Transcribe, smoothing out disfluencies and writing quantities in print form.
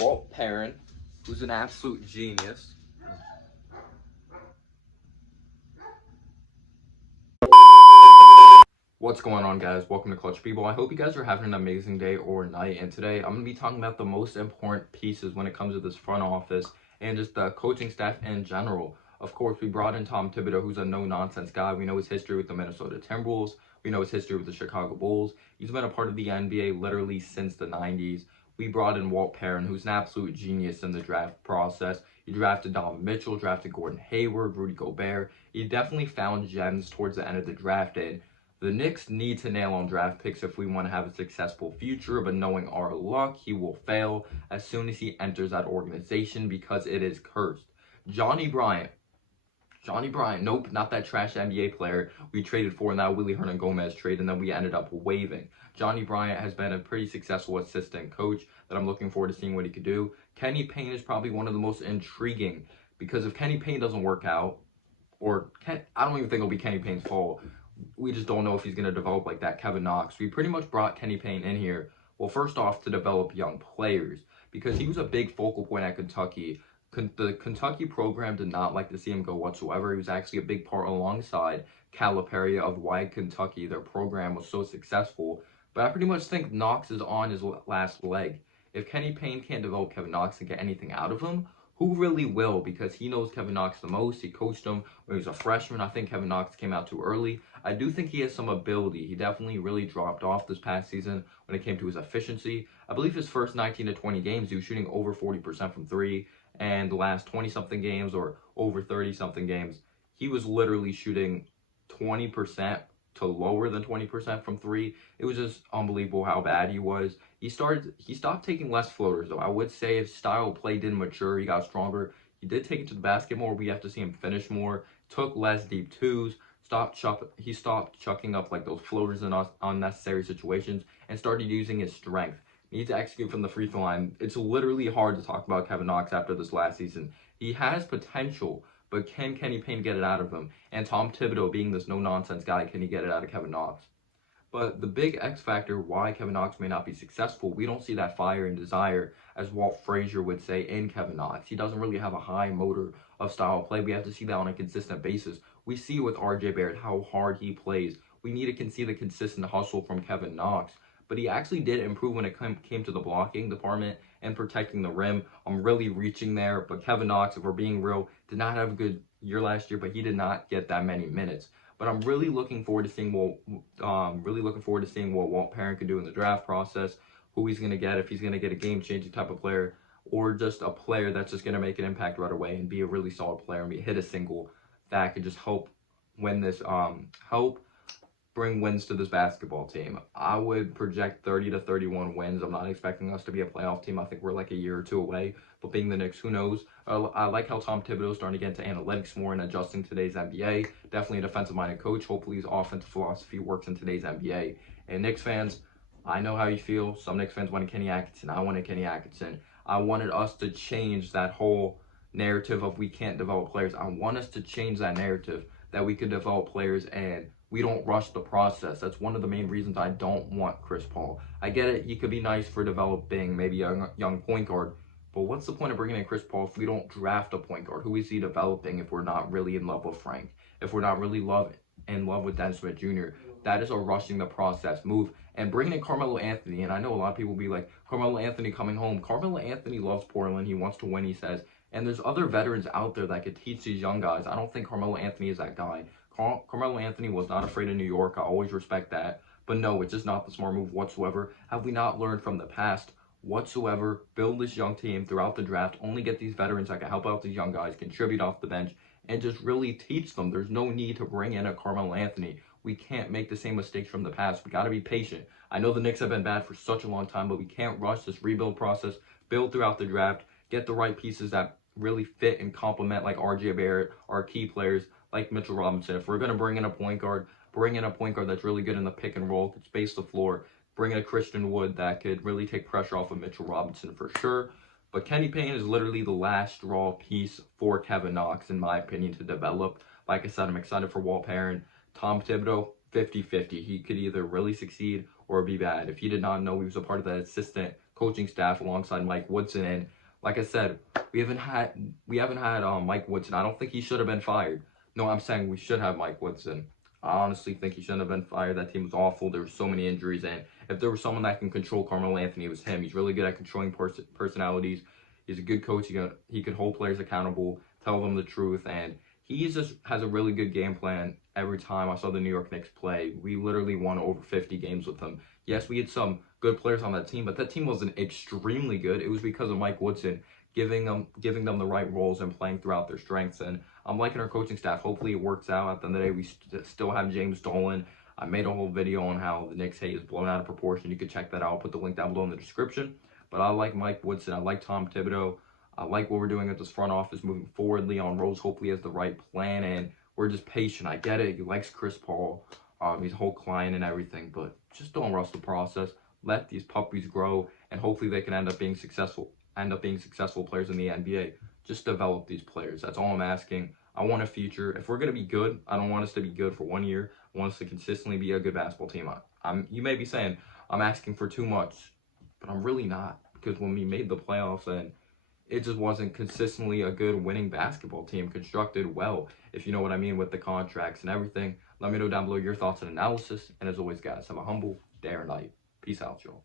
Walt Perrin, who's an absolute genius. What's going on, guys? Welcome to Clutch People. I hope you guys are having an amazing day or night, and today I'm going to be talking about the most important pieces when it comes to this front office and just the coaching staff in general. Of course, we brought in Tom Thibodeau, who's a no-nonsense guy. We know his history with the Minnesota Timberwolves. We know his history with the Chicago Bulls. He's been a part of the NBA literally since the 90s. We brought in Walt Perrin, who's an absolute genius in the draft process. He drafted Donovan Mitchell, drafted Gordon Hayward, Rudy Gobert. He definitely found gems towards the end of the draft, and the Knicks need to nail on draft picks if we want to have a successful future, but knowing our luck, he will fail as soon as he enters that organization because it is cursed. Johnny Bryant, nope, not that trash NBA player we traded for in that Willie Hernan-Gomez trade, and then we ended up waiving. Johnny Bryant has been a pretty successful assistant coach that I'm looking forward to seeing what he could do. Kenny Payne is probably one of the most intriguing, because if Kenny Payne doesn't work out, I don't even think it'll be Kenny Payne's fault. We just don't know if he's going to develop like that Kevin Knox. We pretty much brought Kenny Payne in here, well, first off, to develop young players, because he was a big focal point at Kentucky. The Kentucky program did not like to see him go whatsoever. He was actually a big part alongside Calipari of why Kentucky, their program, was so successful. But I pretty much think Knox is on his last leg. If Kenny Payne can't develop Kevin Knox and get anything out of him, who really will? Because he knows Kevin Knox the most. He coached him when he was a freshman. I think Kevin Knox came out too early. I do think he has some ability. He definitely really dropped off this past season when it came to his efficiency. I believe his first 19 to 20 games, he was shooting over 40% from three. And the last 20-something games or over 30-something games, he was literally shooting 20% to lower than 20% from three. It was just unbelievable how bad he was. He stopped taking less floaters, though. I would say his style of play didn't mature. He got stronger. He did take it to the basket more. We have to see him finish more. Took less deep twos. He stopped chucking up like those floaters in unnecessary situations and started using his strength. He needs to execute from the free throw line. It's literally hard to talk about Kevin Knox after this last season. He has potential, but can Kenny Payne get it out of him? And Tom Thibodeau, being this no-nonsense guy, can he get it out of Kevin Knox? But the big X factor why Kevin Knox may not be successful, we don't see that fire and desire, as Walt Frazier would say, in Kevin Knox. He doesn't really have a high motor of style of play. We have to see that on a consistent basis. We see with RJ Barrett how hard he plays. We need to see the consistent hustle from Kevin Knox. But he actually did improve when it came to the blocking department and protecting the rim. I'm really reaching there, but Kevin Knox, if we're being real, did not have a good year last year, but he did not get that many minutes. But I'm really looking forward to seeing what Walt Perrin could do in the draft process, who he's going to get, if he's going to get a game-changing type of player, or just a player that's just going to make an impact right away and be a really solid player and hit a single that could just help bring wins to this basketball team. I would project 30 to 31 wins. I'm not expecting us to be a playoff team. I think we're like a year or two away. But being the Knicks, who knows? I like how Tom Thibodeau is starting to get into analytics more and adjusting today's NBA. Definitely a defensive-minded coach. Hopefully his offensive philosophy works in today's NBA. And Knicks fans, I know how you feel. Some Knicks fans wanted Kenny Atkinson. I wanted Kenny Atkinson. I wanted us to change that whole narrative of we can't develop players. I want us to change that narrative that we could develop players and we don't rush the process. That's one of the main reasons I don't want Chris Paul. I get it. He could be nice for developing maybe a young point guard, but what's the point of bringing in Chris Paul if we don't draft a point guard? Who is he developing if we're not really in love with Frank? If we're not really in love with Dennis Smith Jr.? That is a rushing the process move. And bringing in Carmelo Anthony, and I know a lot of people will be like, Carmelo Anthony coming home. Carmelo Anthony loves Portland. He wants to win, he says. And there's other veterans out there that could teach these young guys. I don't think Carmelo Anthony is that guy. Carmelo Anthony was not afraid of New York. I always respect that. But no, it's just not the smart move whatsoever. Have we not learned from the past whatsoever? Build this young team throughout the draft. Only get these veterans that can help out these young guys, contribute off the bench, and just really teach them. There's no need to bring in a Carmelo Anthony. We can't make the same mistakes from the past. We got to be patient. I know the Knicks have been bad for such a long time, but we can't rush this rebuild process. Build throughout the draft. Get the right pieces that really fit and complement, like RJ Barrett, our key players, like Mitchell Robinson. If we're going to bring in a point guard that's really good in the pick and roll, could space the floor. Bring in a Christian Wood that could really take pressure off of Mitchell Robinson for sure. But Kenny Payne is literally the last straw piece for Kevin Knox, in my opinion, to develop. Like I said, I'm excited for Walt Perrin. Tom Thibodeau, 50-50. He could either really succeed or be bad. If you did not know, he was a part of that assistant coaching staff alongside Mike Woodson. And like I said, we haven't had Mike Woodson. I don't think he should have been fired. No, I'm saying we should have Mike Woodson. I honestly think he shouldn't have been fired. That team was awful. There were so many injuries, and if there was someone that can control Carmelo Anthony, it was him. He's really good at controlling personalities. He's a good coach. He could hold players accountable, tell them the truth, and he just has a really good game plan. Every time I saw the New York Knicks play, we literally won over 50 games with him. Yes, we had some good players on that team, but that team wasn't extremely good. It was because of Mike Woodson giving them the right roles and playing throughout their strengths. And I'm liking our coaching staff. Hopefully it works out. At the end of the day, we still have James Dolan. I made a whole video on how the Knicks hate is blown out of proportion. You can check that out. I'll put the link down below in the description. But I like Mike Woodson. I like Tom Thibodeau. I like what we're doing at this front office moving forward. Leon Rose hopefully has the right plan, and we're just patient. I get it. He likes Chris Paul. He's a whole client and everything, but just don't rush the process. Let these puppies grow, and hopefully they can end up being successful players in the NBA. Just develop these players. That's all I'm asking. I want a future. If we're going to be good, I don't want us to be good for 1 year. I want us to consistently be a good basketball team. You may be saying I'm asking for too much, but I'm really not, because when we made the playoffs and it just wasn't consistently a good winning basketball team constructed well, if you know what I mean, with the contracts and everything. Let me know down below your thoughts and analysis. And as always, guys, have a humble day or night. Peace out, y'all.